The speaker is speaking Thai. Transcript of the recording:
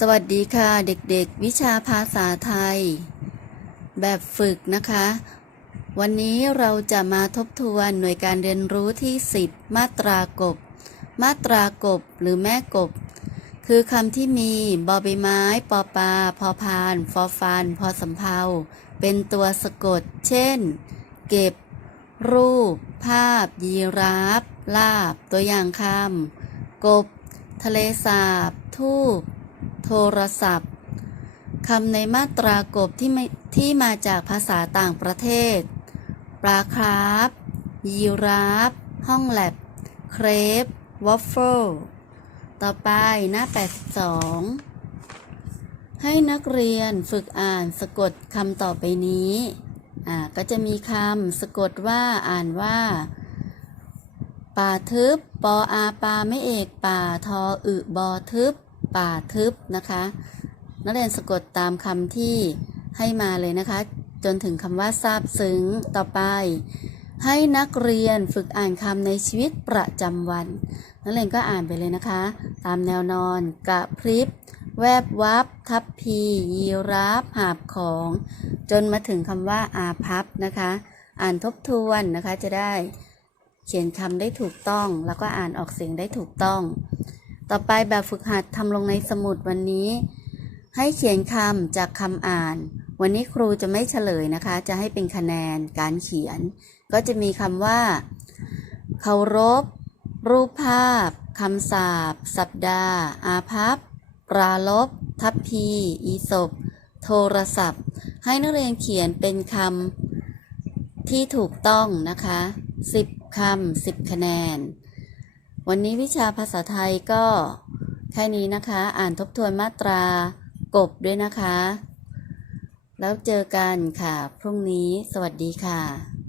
สวัสดีค่ะเด็กๆ วิชาภาษาไทย แบบฝึกนะคะ วันนี้เราจะมาทบทวนหน่วยการเรียนรู้ที่ 10 มาตรากบ มาตรากบหรือแม่กบ คือคำที่มีบอใบไม้ ปอปลาพอพาน ฟอฟัน พอสำเพาเป็นตัวสะกด เช่น เก็บ รูป ภาพ ยีราฟลาบ ตัวอย่างคำกบ ทะเลสาบ ทูบ โทรศัพท์คำในมาตรากบที่ไม่ที่มาจากภาษาต่างประเทศ ปลาคราฟยีราฟ ห้องแลบ เครปวอฟเฟิล ต่อไปหน้า 82 ให้นักเรียนฝึกอ่านสะกดคำต่อไปนี้ อ่า ก็จะมีคำสะกดว่าอ่านว่า ป่าทึบ ปออาปาไม่เอก ป่าทออึบอทึบ ป่าทึบนะคะ นักเรียนสะกดตามคำที่ให้มาเลยนะคะ จนถึงคำว่าซาบซึ้งต่อไป ให้นักเรียนฝึกอ่านคำในชีวิตประจำวัน นักเรียนก็อ่านไปเลยนะคะ ตามแนวนอน กระพริบ แวบวับ ทับพี ยีราฟหาบของ จนมาถึงคำว่าอาพับนะคะ อ่านทบทวนนะคะจะได้เขียนคำได้ถูกต้อง แล้วก็อ่านออกเสียงได้ถูกต้อง ต่อไปแบบฝึกหัดทำลงในสมุดวันนี้ ให้เขียนคำจากคำอ่าน วันนี้ครูจะไม่เฉลยนะคะ จะให้เป็นคะแนนการเขียน ก็จะมีคำว่า เคารพ รูปภาพคำสาบ สัปดาห์ อาภัพปราลบ ทัพพี อีศบโทรศัพท์ ให้นักเรียนเขียนเป็นคำที่ถูกต้องนะคะ 10คำ10 คะแนน วันนี้วิชาภาษาไทยก็แค่นี้นะคะ อ่านทบทวนมาตรากบด้วยนะคะ แล้วเจอกันค่ะ พรุ่งนี้ สวัสดีค่ะ